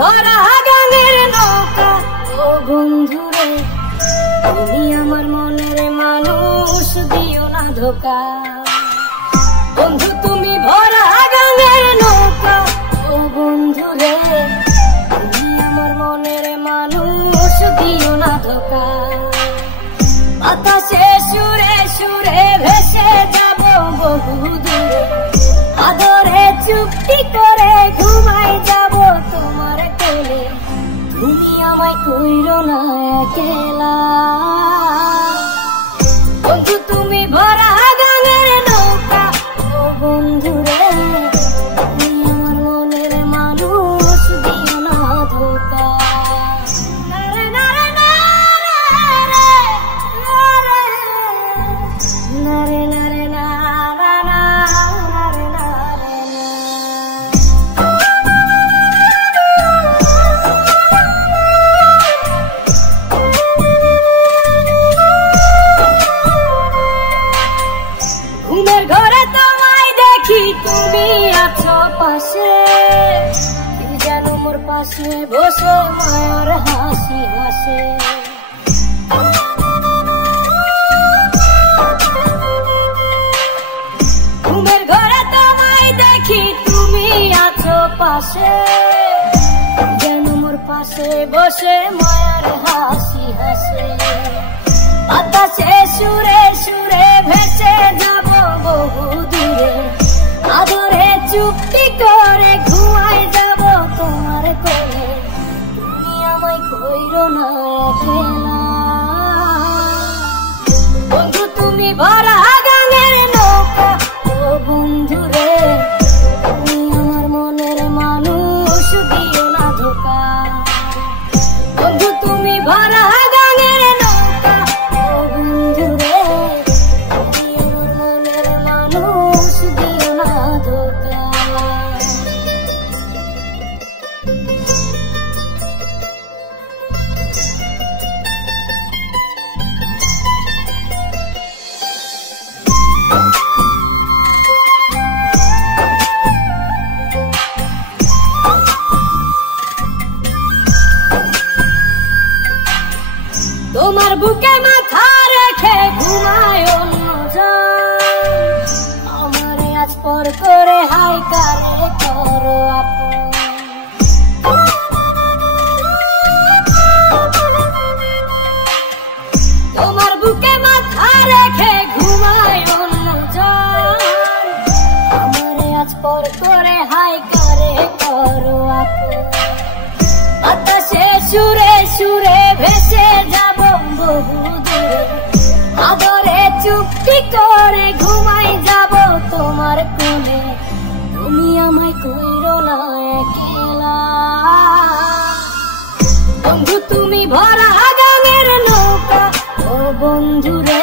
ভরা গানের নৌকা ও বন্ধুরে, তুমি আমার মনের মানুষ, দিও না ধোকা। বন্ধু তুমি ভরা গানের নৌকা ও বন্ধুরে, তুমি আমার মনের মানুষ, দিও না ধোকা। বাতাসে সুরে সুরে ভেসে যাব বহু দূরে, আদরে চুপটি করে ঘুমাই যাব তোমার কোলে, তুমি আমায় কইরো না একলা। বন্ধু তুমি ভরা গানের নৌকা ও বন্ধুরে, তুমি আমার মনের মানুষ, দিও না ধোকা। নারে নারে নারে নারে নারে নারে। ঘুমের ঘরে তোমায় দেখি, তুমি আছো পাশে, তুই যেন মোর পাশে বসে মায়ার হাসি হাসে। ঘুমের ঘরে তোমায় দেখি, তুমি আছো পাশে, যেন মোর পাশে বসে মায়ার হাসি হাসে। বাতাসে সুরে সুরে ভেসে যাব বহু দূরে, আদরে চুপটি করে ঘুমাই যাব তোমার কোলে, তুমি আমায় কইরো না একলা। বন্ধু তুমি ভরা গানের নৌকা ও বন্ধুরে, তুমি আমার মনের মানুষ, দিও না ধোকা। বন্ধু তুমি ভরা গানের নৌকা ও বন্ধুরে, তুমি আমার মনের মানুষ, দিও না ধোকা। তোমার বুকে মাথা রেখে ঘুমায় অন্যজন, আমারে আজ পর করে হাই কারে করো আপন। তোমার বুকে মাথা রেখে ঘুমায় অন্যজন, আমারে আজ পর করে হাই কারে করো আপন। বাতাসে সুরে সুরে ভেসে যাব বহু দূরে, আদরে চুপটি করে ঘুমাই যাব তোমার কোলে, তুমি আমায় কইরো না একলা। বন্ধু তুমি ভরা গানের নৌকা ও বন্ধুরে,